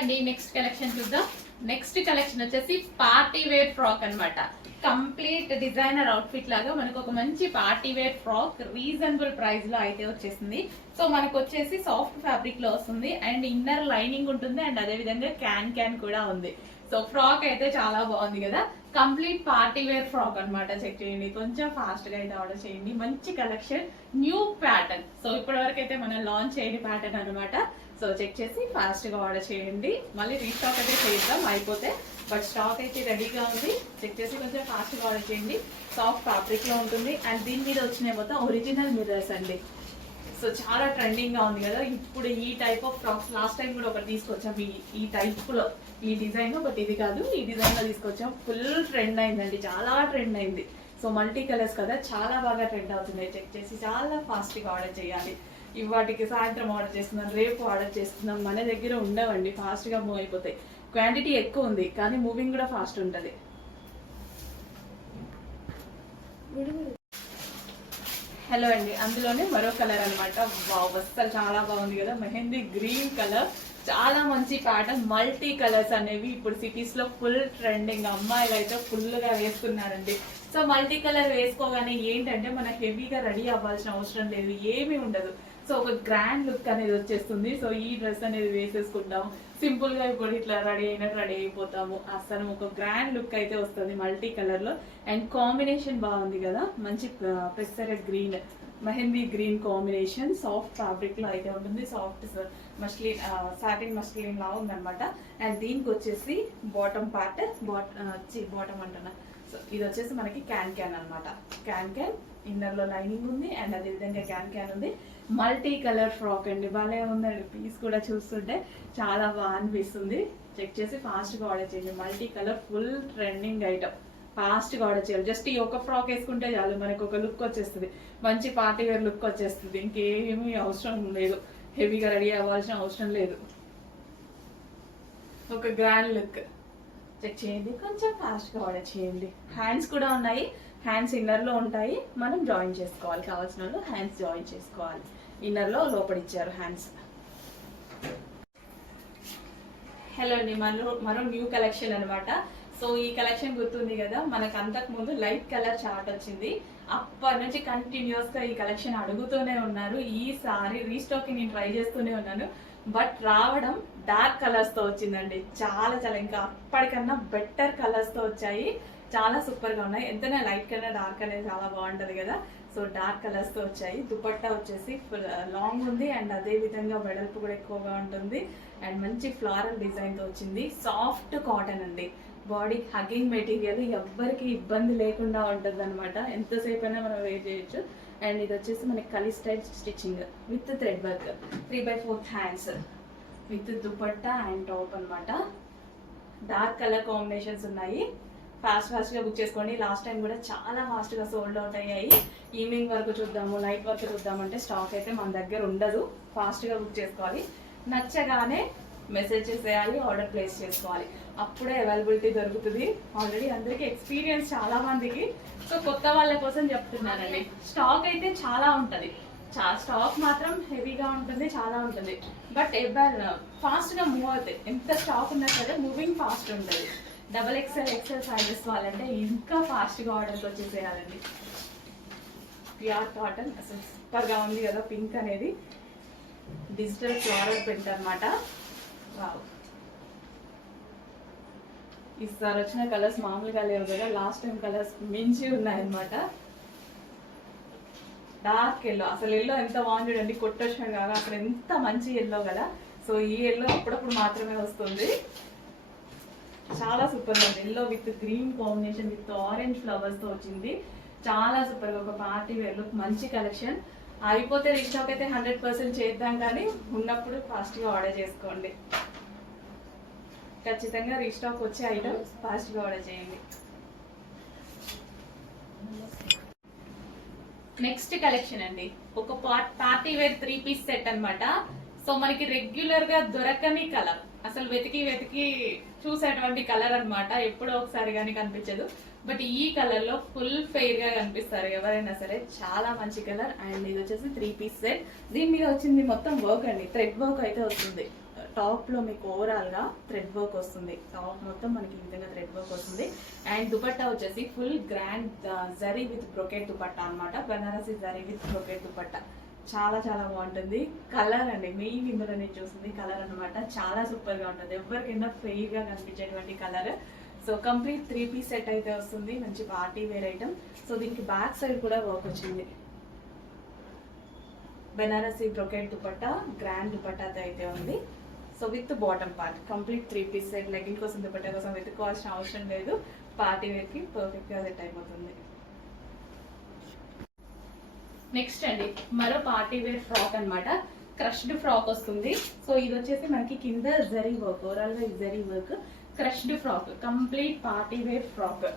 అండి next collection చూద్దాం. Next collection వచ్చేసి పార్టీ వేర్ ఫ్రాక్ అన్నమాట. కంప్లీట్ డిజైనర్ అవుట్ఫిట్ లాగా మనకు ఒక మంచి party wear frock reasonable price లో అయితే వచ్చేసింది. సో మనకు వచ్చేసి సాఫ్ట్ ఫ్యాబ్రిక్ లో వస్తుంది అండ్ ఇన్నర్ లైనింగ్ ఉంటుంది అండ్ అదే విధంగా క్యాన్ కూడా ఉంది. సో ఫ్రాక్ అయితే చాలా బాగుంది కదా. కంప్లీట్ పార్టీ వేర్ ఫ్రాక్ అన్నమాట. చెక్ చేయండి, కొంచెం ఫాస్ట్ గా అయితే ఆర్డర్ చేయండి. మంచి కలెక్షన్, న్యూ ప్యాటర్న్. సో ఇప్పటి వరకు అయితే మనం లాంచ్ చేయని ప్యాటర్న్ అనమాట. సో చెక్ చేసి ఫాస్ట్ గా ఆర్డర్ చేయండి. మళ్ళీ రీస్టాక్ అయితే చేద్దాం అయిపోతే, బట్ స్టాక్ అయితే రెడీగా ఉంది. చెక్ చేసి కొంచెం ఫాస్ట్ గా ఆర్డర్ చేయండి. సాఫ్ట్ ఫ్యాబ్రిక్ లో ఉంటుంది అండ్ దీని మీద వచ్చినాయి మొత్తం ఒరిజినల్ మిర్రర్స్ అండి. సో చాలా ట్రెండింగ్ గా ఉంది కదా ఇప్పుడు ఈ type of frocks. Last time కూడా ఒకటి తీసుకొచ్చాం ఈ టైప్ లో, ఈ డిజైన్, బట్ ఇది కాదు, ఈ డిజైన్ లో తీసుకొచ్చాం. ఫుల్ ట్రెండ్ అయిందండి, చాలా ట్రెండ్ అయింది. సో మల్టీ కలర్స్ కదా, చాలా బాగా ట్రెండ్ అవుతుంది. చెక్ చేసి చాలా ఫాస్ట్ గా ఆర్డర్ చేయాలి. ఇవాటికి సాయంత్రం ఆర్డర్ చేస్తున్నాం, రేపు ఆర్డర్ చేస్తున్నాం. మన దగ్గర ఉండవండి, ఫాస్ట్ గా మూవ్ అయిపోతాయి. క్వాంటిటీ ఎక్కువ ఉంది కానీ మూవింగ్ కూడా ఫాస్ట్ ఉంటుంది. హలో అండి, అందులోనే మరో కలర్ అనమాట. అసలు చాలా బాగుంది కదా, మెహందీ గ్రీన్ కలర్. చాలా మంచి ప్యాటర్న్. మల్టీ కలర్స్ అనేవి ఇప్పుడు సిటీస్ లో ఫుల్ ట్రెండింగ్. అమ్మాయిలు అయితే ఫుల్ గా వేస్తున్నారండి. సో మల్టీ కలర్ వేసుకోగానే ఏంటంటే మనకి హెవీగా రెడీ అవ్వాల్సిన అవసరం లేదు, ఏమీ ఉండదు. సో ఒక గ్రాండ్ లుక్ అనేది వచ్చేస్తుంది. సో ఈ డ్రెస్ అనేది వేసేసుకుంటాం, సింపుల్ గా ఇప్పుడు ఇట్లా రెడీ అయినట్టు రెడీ అయిపోతాము. అసలు ఒక గ్రాండ్ లుక్ అయితే వస్తుంది మల్టీ కలర్ లో. అండ్ కాంబినేషన్ బాగుంది కదా, మంచి pesarattu green, mehndi green combination. Soft fabric లో అయితే ఉంటుంది. సాఫ్ట్ మస్లిన్, సాటిన్ మస్లిన్ లా ఉందన్నమాట. అండ్ దీనికి వచ్చేసి బాటమ్ పార్ట్, బాటమ్ అంటున్నా. సో ఇది వచ్చేసి మనకి క్యాన్ అనమాట. క్యాన్ ఇన్నర్ లో లైనింగ్ ఉంది అండ్ అదే విధంగా క్యాన్ ఉంది. మల్టీ కలర్ ఫ్రాక్ అండి, భలే ఉందండి. పీస్ కూడా చూస్తుంటే చాలా బాగా అనిపిస్తుంది. చెక్ చేసి ఫాస్ట్ గా ఆర్డర్ చేయండి. Multi colour full trending item. Fast గా ఆర్డర్ చేయాలి. జస్ట్ ఈ ఒక ఫ్రాక్ వేసుకుంటే చాలు, మనకు ఒక లుక్ వచ్చేస్తుంది, మంచి పార్టీ వేర్ లుక్ వచ్చేస్తుంది. ఇంకేమీ అవసరం లేదు, హెవీగా రెడీ అవ్వాల్సిన అవసరం లేదు. ఒక గ్రాండ్ లుక్. చెక్ చేయండి, కొంచెం ఫాస్ట్ గా ఆర్డర్ చేయండి. హ్యాండ్స్ కూడా ఉన్నాయి, హ్యాండ్స్ ఇన్నర్ లో ఉంటాయి. మనం జాయిన్ చేసుకోవాలి, కావాల్సిన వాళ్ళు హ్యాండ్స్ జాయిన్ చేసుకోవాలి. ఇన్నర్ లో లోపడిచ్చారు హ్యాండ్స్. హలో అండి, మరో న్యూ కలెక్షన్ అనమాట. సో ఈ కలెక్షన్ గుర్తుంది కదా, మనకు అంతకు ముందు లైట్ కలర్ చార్ట్ వచ్చింది. అప్పటి నుంచి కంటిన్యూస్ గా ఈ కలెక్షన్ అడుగుతూనే ఉన్నారు. ఈసారి రీస్టాకింగ్ నేను ట్రై చేస్తూనే ఉన్నాను, బట్ రావడం డార్క్ కలర్స్ తో వచ్చిందండి. చాలా ఇంకా అప్పటికన్నా బెటర్ కలర్స్ తో వచ్చాయి. చాలా సూపర్ గా ఉన్నాయి. ఎంతనే లైట్ కలర్ డార్క్ అనేది చాలా బాగుంటది కదా. సో డార్క్ కలర్స్ తో వచ్చాయి. దుపట్టా వచ్చేసి లాంగ్ ఉంది అండ్ అదే విధంగా వెడల్పు కూడా ఎక్కువగా ఉంటుంది. అండ్ మంచి ఫ్లారల్ డిజైన్ తో వచ్చింది. సాఫ్ట్ కాటన్ అండి, బాడీ హగ్గింగ్ మెటీరియల్, ఎవ్వరికి ఇబ్బంది లేకుండా ఉంటుంది అనమాట. ఎంతసేపు అయినా మనం వేర్ చేయొచ్చు. అండ్ ఇది వచ్చేసి మనకి kali style stitching with thread work, 3/4 hands with dupatta and top అనమాట. డార్క్ కలర్ కాంబినేషన్స్ ఉన్నాయి. ఫాస్ట్ గా బుక్ చేసుకోండి. లాస్ట్ టైం కూడా చాలా ఫాస్ట్ గా సోల్డ్ అవుట్ అయ్యాయి. ఈవినింగ్ వరకు చూద్దాము, నైట్ వరకు చూద్దామంటే స్టాక్ అయితే మన దగ్గర ఉండదు. ఫాస్ట్ గా బుక్ చేసుకోవాలి. నచ్చగానే మెసేజ్ చేసేయాలి, ఆర్డర్ ప్లేస్ చేసుకోవాలి, అప్పుడే అవైలబిలిటీ దొరుకుతుంది. ఆల్రెడీ అందరికి ఎక్స్పీరియన్స్ చాలా మందికి. సో కొత్త వాళ్ళ కోసం చెప్తున్నానండి. స్టాక్ అయితే చాలా ఉంటుంది, స్టాక్ మాత్రం హెవీగా ఉంటుంది, చాలా ఉంటుంది. బట్ ఫాస్ట్ గా మూవ్ అవుతాయి. ఎంత స్టాక్ ఉన్నా సరే మూవింగ్ ఫాస్ట్ ఉంటుంది. XXL సైజెస్ వాళ్ళంటే ఇంకా ఫాస్ట్ గా ఆర్డర్స్ వచ్చేసేయాలండి. ప్యూర్ కాటన్, అసలు సూపర్ గా ఉంది కదా. పింక్ అనేది డిజిటల్ ఫ్లోరల్ ప్రింట్ అనమాట. ఈసారి వచ్చిన కలర్స్ మామూలుగా లేవు కదా, లాస్ట్ టైం కలర్స్ మించి ఉన్నాయన్నమాట. డార్క్ ఎల్లో, అసలు ఎల్లో ఎంత బాగుంది చూడండి. కొట్టొచ్చిన కాగా అసలు ఎంత మంచి ఎల్లో కదా. సో ఈ ఎల్లో అప్పుడప్పుడు మాత్రమే వస్తుంది. చాలా సూపర్ గా ఉంది. Yellow with green combination with orange flowers తో వచ్చింది. చాలా సూపర్ గా ఒక పార్టీ వేర్ లుక్, మంచి కలెక్షన్. అయిపోతే రీస్టాక్ అయితే 100% చేద్దాం, కానీ ఉన్నప్పుడు ఫాస్ట్ గా ఆర్డర్ చేసుకోండి. ఖచ్చితంగా రీస్టాక్ వచ్చే ఐటమ్ ఫాస్ట్ గా ఆర్డర్ చేయండి. నెక్స్ట్ కలెక్షన్ అండి, ఒక పార్టీ వేర్ 3 పీస్ సెట్ అనమాట. సో మనకి రెగ్యులర్ గా దొరకని కలర్, అసలు వెతికి చూసేటువంటి కలర్ అనమాట. ఎప్పుడో ఒకసారి కానీ కనిపించదు, బట్ ఈ కలర్ లో ఫుల్ ఫెయిర్ గా కనిపిస్తారు ఎవరైనా సరే. చాలా మంచి కలర్. అండ్ ఇది వచ్చేసి 3 పీస్ సెట్. దీని మీద వచ్చింది మొత్తం వర్క్ అండి, థ్రెడ్ వర్క్ అయితే వస్తుంది. టాప్ లో మీకు ఓవరాల్ గా థ్రెడ్ వర్క్ వస్తుంది. టాప్ మొత్తం మనకి ఈ విధంగా థ్రెడ్ వర్క్ వస్తుంది. అండ్ దుపట్టా వచ్చేసి full grand zari with brocade dupatta అన్నమాట. బనారసి జరీ విత్ బ్రొకెట్ దుపట్టా చాలా చాలా బాగుంటుంది. కలర్ అండి మెయిన్ ఇందులో నేను చూసింది కలర్ అనమాట. చాలా సూపర్ గా ఉంటుంది. ఎవరికైనా ఫెయిర్ గా కనిపించేటువంటి colour. So complete 3 piece set అయితే వస్తుంది. మంచి పార్టీ వేర్ ఐటమ్. సో దీనికి బ్యాక్ సైడ్ కూడా వర్క్ వచ్చింది. బెనారసి బ్రొకెట్ దుపట్టా గ్రాండ్ దుపట్టాతో అయితే ఉంది. So with bottom part complete 3 piece set. Legging కోసం దుపట్టా కోసం వెతుక్కోవాల్సిన అవసరం లేదు. పార్టీ వేర్ కి పర్ఫెక్ట్ గా సెట్ అయిపోతుంది. నెక్స్ట్ అండి మరో పార్టీ వేర్ ఫ్రాక్ అన్నమాట. క్రష్డ్ ఫ్రాక్ వస్తుంది. సో ఇది వచ్చేసి మనకి కింద జరీ వర్క్, ఓవరాల్ గా zari work, crushed frock, complete party wear frock.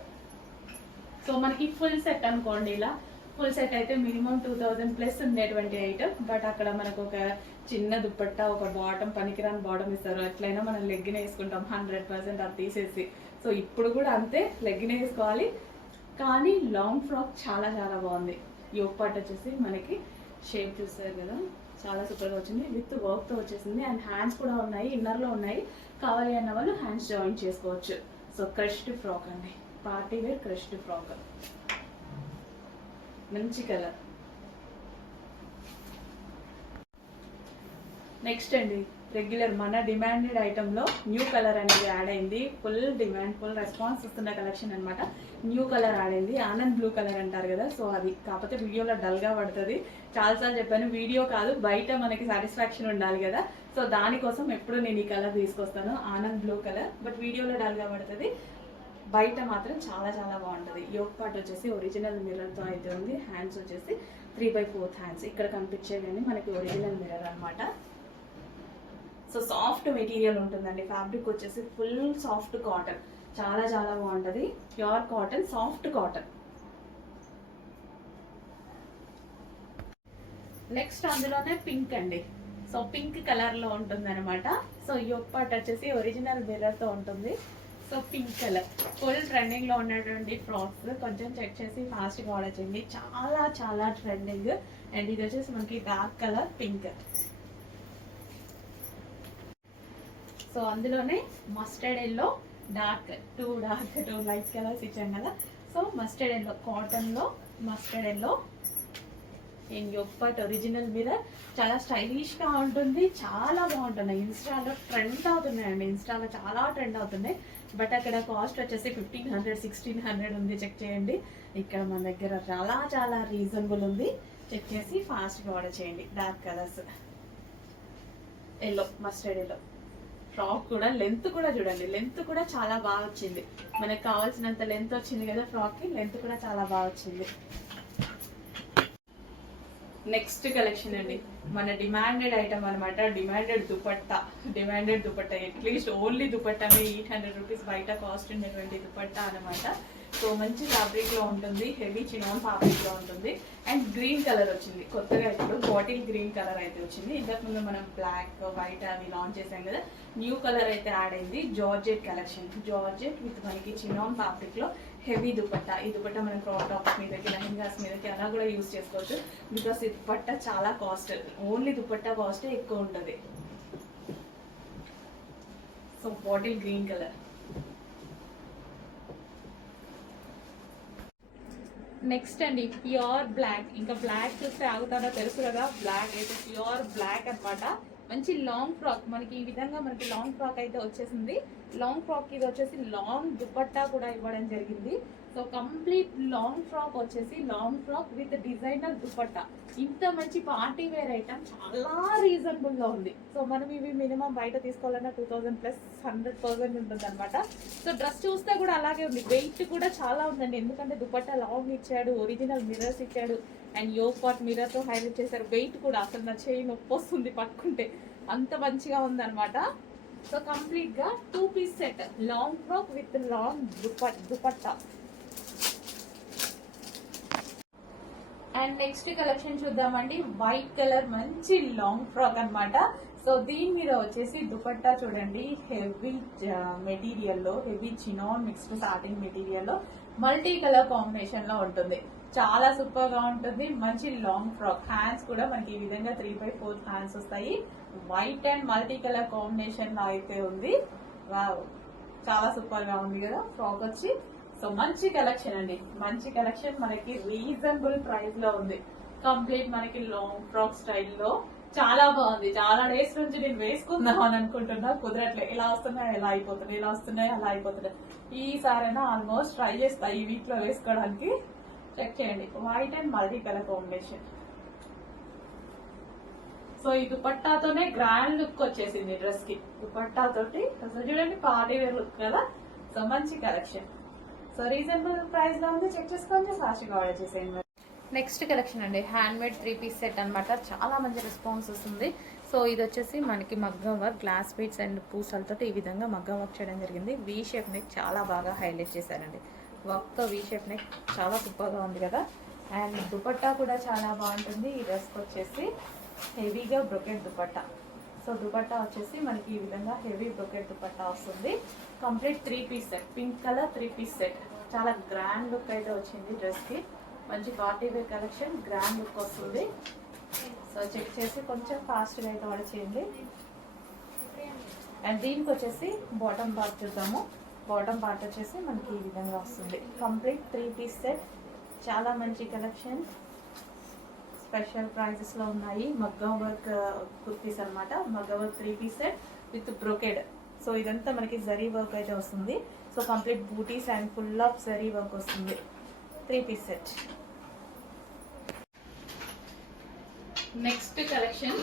So మనకి ఫుల్ సెట్ అనుకోండి, ఇలా ఫుల్ సెట్ అయితే మినిమం 2000 ప్లస్ ఉండేటువంటి ఐటమ్. బట్ అక్కడ మనకు ఒక చిన్న దుప్పట్టా, ఒక బాటమ్, పనికిరాని బాటమ్ ఇస్తారు. ఎట్లయినా మనం లెగ్గిన వేసుకుంటాం 100% అది తీసేసి. సో ఇప్పుడు కూడా అంతే, లెగ్గిన వేసుకోవాలి. కానీ లాంగ్ ఫ్రాక్ చాలా చాలా బాగుంది. యోక్ పార్ట్ వచ్చేసి మనకి షేప్ చూస్తారు కదా, చాలా సూపర్గా వచ్చింది. విత్ వర్క్తో వచ్చేసింది. అండ్ హ్యాండ్స్ కూడా ఉన్నాయి, ఇన్నర్లో ఉన్నాయి. కావాలి అన్న వాళ్ళు హ్యాండ్స్ జాయిన్ చేసుకోవచ్చు. సో క్రష్డ్ ఫ్రాక్ అండి, పార్టీ వేర్ క్రష్డ్ ఫ్రాక్, మంచి కలర్. నెక్స్ట్ అండి రెగ్యులర్ మన డిమాండెడ్ ఐటమ్ లో న్యూ కలర్ అనేది యాడ్ అయింది. ఫుల్ డిమాండ్, ఫుల్ రెస్పాన్స్ ఇస్తున్న కలెక్షన్ అనమాట. న్యూ కలర్ యాడ్ అయింది. ఆనంద్ బ్లూ కలర్ అంటారు కదా, సో అది కాకపోతే వీడియోలో డల్ గా పడుతుంది. చాలాసార్లు చెప్పాను, వీడియో కాదు బయట మనకి సాటిస్ఫాక్షన్ ఉండాలి కదా. సో దానికోసం ఎప్పుడు నేను ఈ కలర్ తీసుకొస్తాను, ఆనంద్ బ్లూ కలర్. బట్ వీడియోలో డల్ గా పడుతుంది, బయట మాత్రం చాలా చాలా బాగుంటుంది. యోక్ పార్ట్ వచ్చేసి ఒరిజినల్ మిర్రర్ తో అయితే ఉంది. హ్యాండ్స్ వచ్చేసి 3/4 హ్యాండ్స్. ఇక్కడ కనిపించేది మనకి ఒరిజినల్ మిర్రర్ అనమాట. సో సాఫ్ట్ మెటీరియల్ ఉంటుందండి. ఫ్యాబ్రిక్ వచ్చేసి ఫుల్ సాఫ్ట్ కాటన్, చాలా చాలా బాగుంటుంది. Pure cotton, soft cotton. Next అందులోనే పింక్ అండి. సో పింక్ కలర్ లో ఉంటుంది అనమాట. సో యోక్ పార్ట్ వచ్చేసి ఒరిజినల్ మిర్రర్ తో ఉంటుంది. So pink colour full trending లో ఉన్నటువంటి ఫ్రాక్స్ కొంచెం చెక్ చేసి ఫాస్ట్ గా ఆర్డర్ చేయండి. చాలా చాలా ట్రెండింగ్. అండ్ ఇది వచ్చేసి మనకి డార్క్ కలర్ పింక్. సో అందులోనే mustard yellow, dark, 2 light colours ఇచ్చాం కదా. సో మస్టర్డ్ ఎల్లో, కాటన్ లో mustard yellow. And yoke part original మీద చాలా స్టైలిష్ గా ఉంటుంది, చాలా బాగుంటున్నాయి. ఇన్స్టాలో ట్రెండ్ అవుతున్నాయండి, ఇన్స్టాలో చాలా ట్రెండ్ అవుతున్నాయి. బట్ అక్కడ కాస్ట్ వచ్చేసి 1500, 1600 ఉంది. చెక్ చేయండి. ఇక్కడ మన దగ్గర చాలా చాలా రీజనబుల్ ఉంది. చెక్ చేసి ఫాస్ట్గా ఆర్డర్ చేయండి. Dark colours, yellow, mustard yellow. Frock కూడా లెంత్ కూడా చూడండి, లెంత్ కూడా చాలా బాగా వచ్చింది. మనకు కావాల్సినంత లెంత్ వచ్చింది కదా ఫ్రాక్ కి, లెంత్ కూడా చాలా బాగా వచ్చింది. నెక్స్ట్ కలెక్షన్ అండి మన డిమాండెడ్ ఐటమ్ అనమాట. డిమాండెడ్ దుపట్టా అట్లీస్ట్ ఓన్లీ దుపట్టానే 800 రూపీస్ బయట కాస్ట్ ఉండేటువంటి దుపట్టా అనమాట. సో మంచి ఫ్యాబ్రిక్ లో ఉంటుంది, హెవీ చినాన్ ఫ్యాబ్రిక్ లో ఉంటుంది. అండ్ గ్రీన్ కలర్ వచ్చింది కొత్తగా, ఇప్పుడు బాటిల్ గ్రీన్ కలర్ అయితే వచ్చింది. ఇంతకుముందు మనం బ్లాక్, వైట్ అవి లాంచ్ చేసాం కదా. న్యూ కలర్ అయితే యాడ్ అయింది. జార్జెట్ కలెక్షన్, జార్జెట్ విత్ మనకి చినాన్ ఫ్యాబ్రిక్ లో హెవీ దుపట్టా. ఈ దుపట్టా మనం క్రాప్ టాప్స్ మీదకి, లెహంగాస్ మీదకి అలా కూడా యూజ్ చేసుకోవచ్చు. బికాస్ ఈ దుపట్టా చాలా కాస్ట్, ఓన్లీ దుపట్టా కాస్టే ఎక్కువ ఉంటుంది. So bottle green colour. Next అండి ప్యూర్ బ్లాక్. ఇంకా బ్లాక్ చూస్తే ఆగుతాడో తెలుసు కదా, బ్లాక్ అయితే ప్యూర్ బ్లాక్ అనమాట. మంచి లాంగ్ ఫ్రాక్, మనకి ఈ విధంగా మనకి లాంగ్ ఫ్రాక్ అయితే వచ్చేసింది. లాంగ్ ఫ్రాక్ ఇది వచ్చేసి లాంగ్ దుపట్టా కూడా ఇవ్వడం జరిగింది. సో కంప్లీట్ లాంగ్ ఫ్రాక్ వచ్చేసి long frock with designer dupatta. ఇంత మంచి పార్టీ వేర్ ఐటమ్ చాలా రీజనబుల్ లో ఉంది. సో మనం ఇవి మినిమం బయట తీసుకోవాలన్నా 2000 ప్లస్ 100% ఉంటుంది అనమాట. సో డ్రెస్ చూస్తే కూడా అలాగే ఉంది. వెయిట్ కూడా చాలా ఉందండి, ఎందుకంటే దుపట్టా లాంగ్ ఇచ్చాడు, ఒరిజినల్ మిర్రర్స్ ఇచ్చాడు. అండ్ యోక్ పార్ట్ మిర్రర్ తో హైలైట్ చేశారు. వెయిట్ కూడా అసలు నా చేయి నొప్పి వస్తుంది పట్టుకుంటే, అంత మంచిగా ఉందన్నమాట. సో కంప్లీట్ గా 2 piece set, long frock with long dupatta. And next collection చూద్దామండి. వైట్ కలర్ మంచి లాంగ్ ఫ్రాక్ అన్నమాట. సో దీని మీద వచ్చేసి దుపట్టా చూడండి, హెవీ మెటీరియల్ లో, heavy chinon mixed satin material లో మల్టీ కలర్ కాంబినేషన్ లో ఉంటుంది. చాలా సూపర్ గా ఉంటుంది. మంచి లాంగ్ ఫ్రాక్, హ్యాండ్స్ కూడా మనకి ఈ విధంగా 3/4 హ్యాండ్స్ వస్తాయి. White and multi colour combination లో అయితే ఉంది. చాలా సూపర్ గా ఉంది కదా ఫ్రాక్ వచ్చి. సో మంచి కలెక్షన్ అండి, మంచి కలెక్షన్ మనకి రీజనబుల్ ప్రైస్ లో ఉంది. కంప్లీట్ మనకి లాంగ్ ఫ్రాక్ స్టైల్లో చాలా బాగుంది. చాలా డేస్ నుంచి నేను వేసుకుందాం అని అనుకుంటున్నా, కుదరట్లే. ఇలా వస్తున్నాయి ఎలా అయిపోతున్నాయి, ఇలా వస్తున్నాయి అలా అయిపోతున్నాయి. ఈసారైనా ఆల్మోస్ట్ ట్రై చేస్తా ఈ వీక్ లో వేసుకోవడానికి. చెక్ చేయండి, white and multi colour combination. So ఈ దుపట్టాతోనే గ్రాండ్ లుక్ వచ్చేసింది డ్రెస్ కి. దుపట్టా తోటి అసలు చూడండి పార్టీ వేర్ లుక్ కదా. సో మంచి కలెక్షన్. సో రీజనబుల్ ప్రైస్ లో ఉంది, చెక్ చేసుకోండి, ఫాస్ట్గా ఆర్డర్ చేసేయండి. నెక్స్ట్ కలెక్షన్ అండి, హ్యాండ్ మేడ్ 3-piece సెట్ అనమాట. చాలా మంచి రెస్పాన్స్ వస్తుంది. సో ఇది వచ్చేసి మనకి మగ్గం వర్క్, గ్లాస్ బీడ్స్ అండ్ పూసలతో ఈ విధంగా మగ్గం వర్క్ చేయడం జరిగింది. వీ షేప్ నెక్ చాలా బాగా హైలైట్ చేశారండి. వర్క్తో వీ షేప్ నెక్ చాలా సూపర్గా ఉంది కదా. అండ్ దుపట్టా కూడా చాలా బాగుంటుంది. ఈ డ్రెస్కి వచ్చేసి హెవీగా బ్రొకెట్ దుపట్టా. సో దుపట్టా వచ్చేసి మనకి ఈ విధంగా హెవీ బ్రొకెట్ దుపట్టా వస్తుంది. Complete 3-piece set, pink colour 3-piece set. చాలా గ్రాండ్ లుక్ అయితే వచ్చింది డ్రెస్కి. మంచి party wear collection, grand look వస్తుంది. సో చెక్ చేసి కొంచెం ఫాస్ట్గా అయితే ఆర్డర్ చేయండి. అండ్ దీనికి వచ్చేసి బాటమ్ పార్ట్ చూద్దాము. బాటమ్ పార్ట్ వచ్చేసి మనకి ఈ విధంగా వస్తుంది. కంప్లీట్ 3-piece సెట్, చాలా మంచి కలెక్షన్. స్పెషల్ ప్రైజెస్లో ఉన్నాయి. మగ్గం వర్క్ కుర్తీస్ అనమాట. మగ్గం work 3-piece set with brocade. So ఇదంతా మనకి జరీ వర్క్ అయితే వస్తుంది. సో కంప్లీట్ బూటీస్ and full of zari work వస్తుంది. 3-piece set. నెక్స్ట్ కలెక్షన్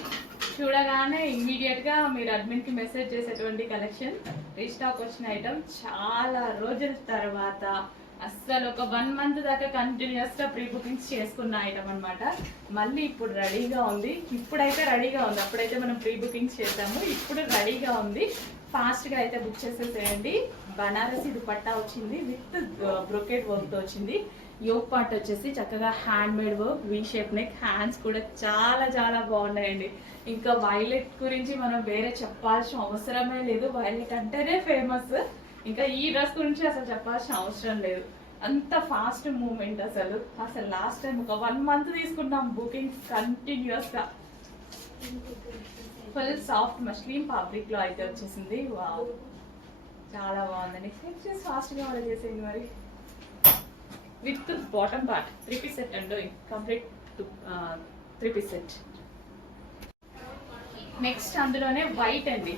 చూడగానే ఇమ్మీడియట్ గా మీరు అడ్మిన్ కి మెసేజ్ చేసేటువంటి కలెక్షన్. రీస్టాక్ వచ్చిన ఐటమ్, చాలా రోజుల తర్వాత, అస్సలు ఒక 1 month దాకా కంటిన్యూస్ గా ప్రీ బుకింగ్స్ చేసుకున్న ఐటమ్ అనమాట. మళ్ళీ ఇప్పుడు రెడీగా ఉంది. ఇప్పుడైతే రెడీగా ఉంది, అప్పుడైతే మనం ప్రీ బుకింగ్స్ చేసాము. ఇప్పుడు రెడీగా ఉంది. ఫాస్ట్ గా అయితే బుక్ చేసేసేయండి. బనారసి దుపట్టా వచ్చింది విత్ బ్రొకెట్ వర్క్ తో వచ్చింది. యోక్ పార్ట్ వచ్చేసి చక్కగా hand made work, V shape neck. Hands కూడా చాలా చాలా బాగున్నాయండి. ఇంకా వైలెట్ గురించి మనం వేరే చెప్పాల్సిన అవసరమే లేదు. వైలెట్ అంటేనే ఫేమస్. ఇంకా ఈ డ్రెస్ గురించి అసలు చెప్పాల్సిన అవసరం లేదు. అంత ఫాస్ట్ మూమెంట్. అసలు లాస్ట్ టైం ఒక 1 month తీసుకున్నాం బుకింగ్ కంటిన్యూస్ గా. ఫుల్ సాఫ్ట్ మస్లిన్ ఫ్యాబ్రిక్ లో అయితే వచ్చేసింది. వావ్, చాలా బాగుందండి. చేసి ఫాస్ట్ గా ఆర్డర్ చేసేయండి మరి. With bottom part 3-piece set అండి. Complete 3-piece set. నెక్స్ట్ అందులోనే వైట్ అండి.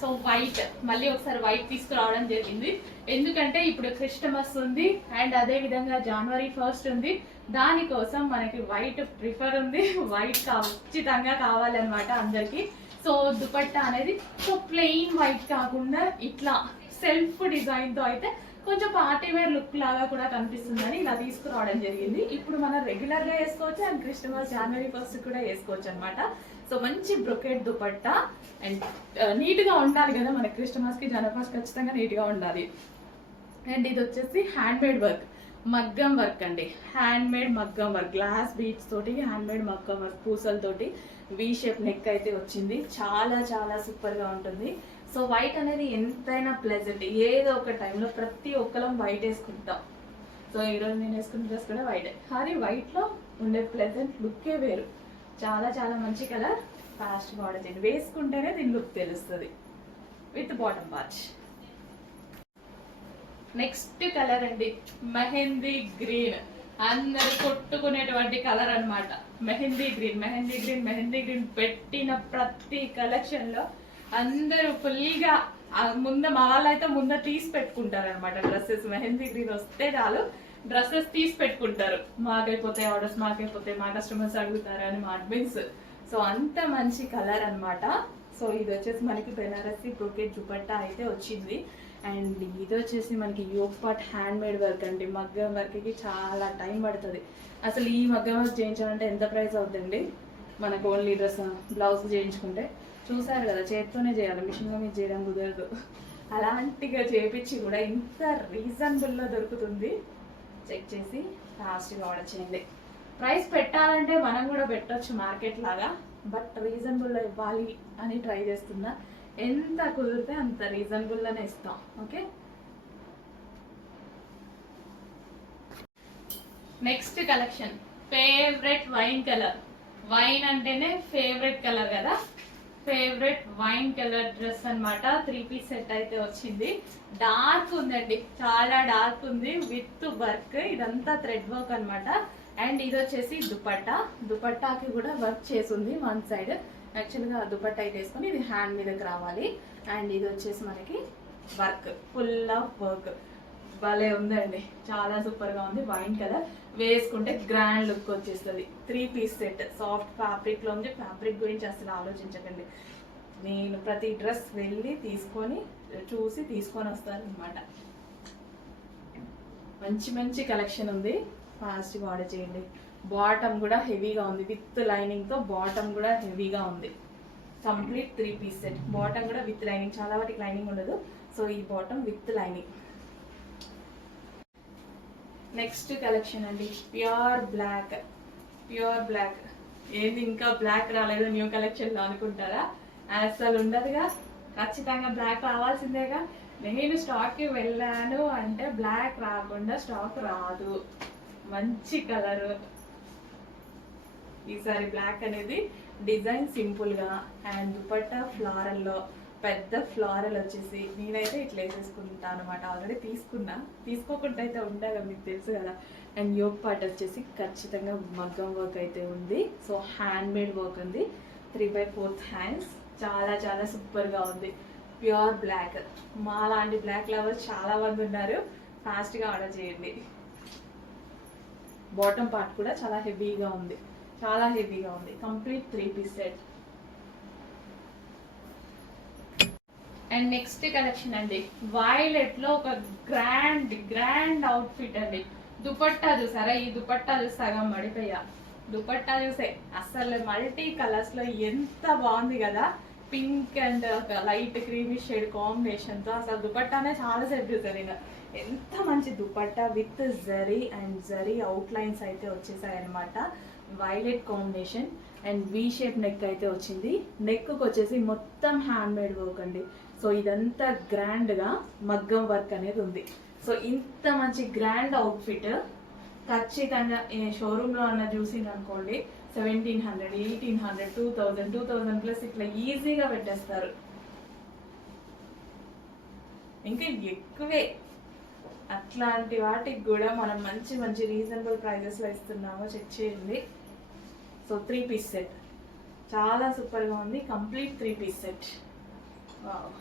సో వైట్, మళ్ళీ ఒకసారి వైట్ తీసుకురావడం జరిగింది. ఎందుకంటే ఇప్పుడు క్రిస్టమస్ ఉంది అండ్ అదే విధంగా January 1st ఉంది. దానికోసం మనకి వైట్ ప్రిఫర్ ఉంది. వైట్ ఖచ్చితంగా కావాలన్నమాట అందరికి. సో దుపట్టా అనేది సో ప్లెయిన్ వైట్ కాకుండా ఇట్లా సెల్ఫ్ డిజైన్ తో అయితే కొంచెం పార్టీ వేర్ లుక్ లాగా కూడా కనిపిస్తుందని ఇలా తీసుకురావడం జరిగింది. ఇప్పుడు మనం రెగ్యులర్ గా వేసుకోవచ్చు అండ్ క్రిస్టమస్ January 1st కూడా వేసుకోవచ్చు అనమాట. సో మంచి బ్రొకెట్ దుపట్టా అండ్ నీట్ గా ఉండాలి కదా మన క్రిస్టమస్ కి, January 1st ఖచ్చితంగా నీట్ గా ఉండాలి. అండ్ ఇది వచ్చేసి హ్యాండ్ మేడ్ వర్క్, మగ్గం వర్క్ అండి. హ్యాండ్ మేడ్ మగ్గం వర్క్, గ్లాస్ బీడ్స్ తోటి హ్యాండ్ మేడ్ మగ్గం వర్క్, పూసలతోటి వీ షేప్ నెక్ అయితే వచ్చింది. చాలా చాలా సూపర్ గా ఉంటుంది. సో వైట్ అనేది ఎంతైనా ప్లెజెంట్. ఏదో ఒక టైంలో ప్రతి ఒక్కరం వైట్ వేసుకుంటాం. సో ఈరోజు నేను వేసుకున్న డ్రెస్ కూడా వైట్. కానీ వైట్లో ఉండే ప్లెజెంట్ లుక్కే వేరు. చాలా చాలా మంచి కలర్. ఫాస్ట్గా ఆర్డర్ చేయండి, వేసుకుంటేనే దీని లుక్ తెలుస్తుంది. With bottom part. Next colour అండి, మెహందీ గ్రీన్. అందరు కొట్టుకునేటువంటి కలర్ అనమాట. Mehndi green, mehndi green, mehndi green పెట్టిన ప్రతి కలెక్షన్ లో అందరూ ఫుల్గా ముందు మా వాళ్ళు అయితే ముందు తీసి పెట్టుకుంటారు అనమాట డ్రెస్సెస్. మెహందీ గ్రీన్ వస్తే చాలు డ్రెస్సెస్ తీసి పెట్టుకుంటారు. మాకైపోతాయి ఆర్డర్స్, మాకైపోతాయి, మా కస్టమర్స్ అడుగుతారు అని మా అడ్మిన్స్. సో అంత మంచి కలర్ అనమాట. సో ఇది వచ్చేసి మనకి బెనారసి బ్రొకెట్ దుపట్టా అయితే వచ్చింది. అండ్ ఇది వచ్చేసి మనకి yoke part handmade work అండి. మగ్గం వర్క్కి చాలా టైం పడుతుంది. అసలు ఈ మగ్గం వర్క్ చేయించాలంటే ఎంత ప్రైస్ అవుతుందండి మనకు? ఓన్లీ డ్రెస్ బ్లౌజ్ చేయించుకుంటే చూసారు కదా, చేతితోనే చేయాలి, మిషన్లో మీద చేయడం కుదరదు. అలాంటిగా చేయించి కూడా ఇంత రీజనబుల్లో దొరుకుతుంది. చెక్ చేసి ఫాస్ట్గా ఆర్డర్ చేయండి. ప్రైస్ పెట్టాలంటే మనం కూడా పెట్టొచ్చు మార్కెట్ లాగా, బట్ రీజనబుల్లో ఇవ్వాలి అని ట్రై చేస్తున్నా. ఎంత కుదిరితే అంత రీజనబుల్లోనే ఇస్తాం. Okay, next collection favourite wine colour. Wine అంటేనే ఫేవరెట్ కలర్ కదా. ఫేవరెట్ వైన్ కలర్ డ్రెస్ అన్నమాట. 3 పీస్ సెట్ అయితే వచ్చింది. డార్క్ ఉందండి, చాలా డార్క్ ఉంది విత్ వర్క్. ఇదంతా థ్రెడ్ వర్క్ అన్నమాట. అండ్ ఇది వచ్చేసి దుపట్టా. దుపట్టాకి కూడా వర్క్ చేసి ఉంది వన్ సైడ్. యాక్చువల్గా దుపట్టా అయితే వేసుకొని ఇది హ్యాండ్ మీదకి రావాలి. అండ్ ఇది వచ్చేసి మనకి వర్క్, ఫుల్ ఆఫ్ వర్క్. భలే ఉందండి, చాలా సూపర్ గా ఉంది. వైన్ కలర్ వేసుకుంటే గ్రాండ్ లుక్ వచ్చేస్తుంది. 3 పీస్ సెట్ సాఫ్ట్ ఫ్యాబ్రిక్ లో ఉంది. ఫ్యాబ్రిక్ గురించి అసలు ఆలోచించకండి. నేను ప్రతి డ్రెస్ వెళ్ళి చూసి తీసుకొని వస్తాను అనమాట. మంచి మంచి కలెక్షన్ ఉంది, ఫాస్ట్గా ఆర్డర్ చేయండి. బాటమ్ కూడా హెవీగా ఉంది విత్ లైనింగ్ తో. బాటమ్ కూడా హెవీగా ఉంది. Complete 3 piece set. బాటమ్ కూడా విత్ లైనింగ్, చాలా వాటికి లైనింగ్ ఉండదు. సో ఈ bottom with lining. Next collection అండి, ప్యూర్ బ్లాక్. ప్యూర్ బ్లాక్ ఏంది ఇంకా బ్లాక్ రాలేదు న్యూ కలెక్షన్ లో అనుకుంటారా? అసలు ఉండదుగా, ఖచ్చితంగా బ్లాక్ రావాల్సిందేగా. నేను స్టాక్ కి వెళ్ళాను అంటే బ్లాక్ రాకుండా స్టాక్ రాదు. మంచి కలర్. ఈసారి బ్లాక్ అనేది డిజైన్ సింపుల్ గా అండ్ దుపట్టా ఫ్లారల్ లో, పెద్ద ఫ్లారల్ వచ్చేసి నేనైతే ఇట్లా వేసేసుకుంటాను అనమాట. ఆల్రెడీ తీసుకున్నా, తీసుకోకుండా అయితే ఉండగా మీకు తెలుసు కదా. అండ్ యోగ్ పార్ట్ వచ్చేసి ఖచ్చితంగా మగ్గం వర్క్ అయితే ఉంది. సో హ్యాండ్ మేడ్ వర్క్ ఉంది. 3/4 హ్యాండ్స్. చాలా చాలా సూపర్ గా ఉంది. Pure black. మా లాంటి బ్లాక్ లవర్స్ చాలా మంది ఉన్నారు, ఫాస్ట్ గా ఆర్డర్ చేయండి. బాటమ్ పార్ట్ కూడా చాలా హెవీగా ఉంది, చాలా హెవీగా ఉంది. Complete 3 piece set. And next collection అండి, వైలెట్ లో ఒక గ్రాండ్ అవుట్ఫిట్ అండి. దుపట్టా చూసారా? ఈ దుపట్టా చూసి సగం పడిపోయా. దుపట్టా చూసే అసలు మల్టీ కలర్స్ లో ఎంత బాగుంది కదా. పింక్ అండ్ ఒక లైట్ క్రీమీ షేడ్ కాంబినేషన్ తో అసలు దుపట్టానే చాలా సెట్ చూసాను నేను. ఎంత మంచి dupatta with zari and zari out lines అయితే వచ్చేసాయి అనమాట. Violet combination and V shape neck అయితే వచ్చింది. నెక్ వచ్చేసి మొత్తం హ్యాండ్ మేడ్ వర్క్ అండి. సో ఇదంతా గ్రాండ్ గా మగ్గం వర్క్ అనేది ఉంది. సో ఇంత మంచి గ్రాండ్ అవుట్ఫిట్ ఖచ్చితంగా షోరూమ్ లో అన్న చూసింది అనుకోండి 1700, 1800, 2000, 2000 ప్లస్ ఇట్లా ఈజీగా పెట్టేస్తారు. ఇంకా ఎక్కువే. అట్లాంటి వాటికి కూడా మనం మంచి మంచి రీజనబుల్ ప్రైజెస్ లో ఇస్తున్నామో చెక్ చేయండి. సో 3 పీస్ సెట్ చాలా సూపర్ గా ఉంది. Complete 3 piece set. వావ్.